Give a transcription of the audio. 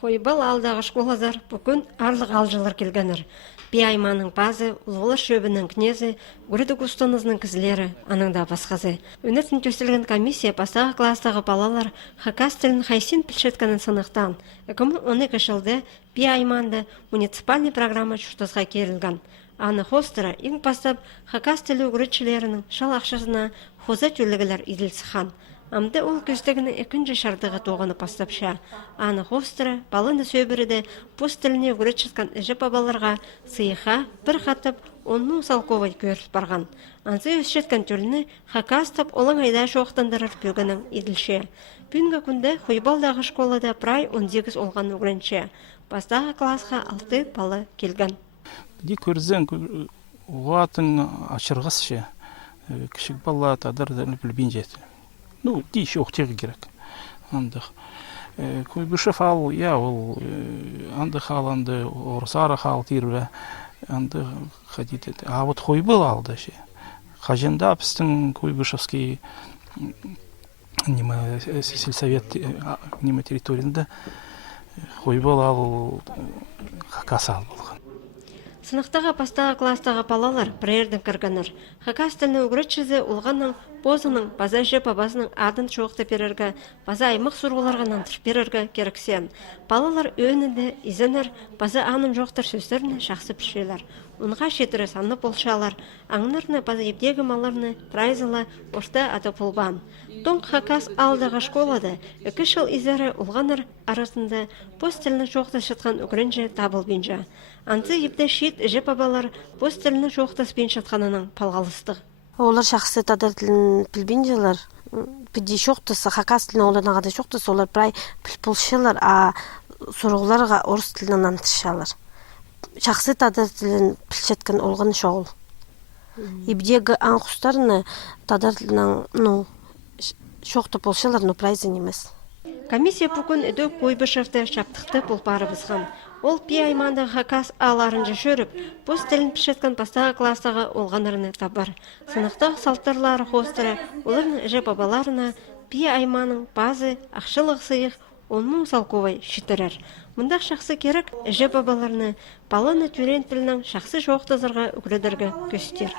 Хойбал алдағы школазар бүкін арлық алжылар келгенір. Би айманың базы, ұлғылы шөбінің кнезі, үрді густонызның кізлері, аныңда басқазы. Өнерсін төселген комиссия бастағы кластағы балалар хакас тілін хайсин пілшетканын сынықтан. 2012 жылды би айманды муниципальный программа чүштізға керілген. Аны хостыра ең бастап хакас тілі үгірітшілерінің шал ақшасына хоза түлігілер иділсі хан. Амды ол көстігіні екінші шардығы тоғыны бастапша. Аны хостыра балыны сөбіріді пос тіліне үгірет шытқан әжі бабаларға сыйыға бір қатып оның салковай көріп барған. Ансы өсшеткен түліні хакастап олың айда шоқтандырыр бөгінің иділше. Бүгінгі күнді Хойбалдағы школада прай 18 олған үгіренше. Бастағы классқа 6 балы келген. Ди көрзен уатын ашырғысшы кішік бала тадар білбен жеті. Ну, ди еще оқтегі керек. Андық. Көйбішев ал, я, ол андық аланды, орсары хал тирве, андық қадиді. А вот Хойбал алды ше. Қажында біздің Көйбішевский сельсовет территориясында Хойбал ал хакас ал болған. Сынықтағы бастағы кластағы балалар бірердің кіргінір. Хакас тіліні үгіретшізі ұлғанның бозының база жеп бабасының адын шоқты берерге, база аймық сұрғыларға нантыр берерге керексен. Балалар өңінде изенер, база аным жоқтыр сөздеріне шақсы пішелер. Онға шетірі санны болшалар, аңнарны база ебдегі маларны прайзылы орта аты пұлбан. Тоң хакас алдағы школады, 2 жыл изәрі ұлғаныр арасында пост тіліні жоқты шытқан үгірінже табыл бенжа. Анты епті шет жеп бабалар пост тіліні жоқты спен шытқанының палғалыстық. Олар шақсы тадар тілін білбенжелер. Піде шоқтысы, хакас тілін оларына ғада шоқтысы, олар бірай пілпілшылар, а сұрғыларға орыс тілінен антышалар. Шақсы тадар тілін пілшеткен олғын шоғыл. Ебдегі аңқұстарыны тадар тілінен шоқты пілшылар, но прайзын емес. Комиссия бүкін үді Көйбішевті шаптықты бұлпары бізған. Ол би айманды хакас аларынжы шөріп, пост тілін пішеткен бастағы кластағы олғанырыны табар. Сынықтағы салттарлары хостыры, олардың жеп бабаларына би айманың базы ақшылық сыйық 10 салковай шетірер. Мұндақ шақсы керек жеп бабаларыны баланы түрен тілінің шақсы жоқтызырға үгілдіргі көстер.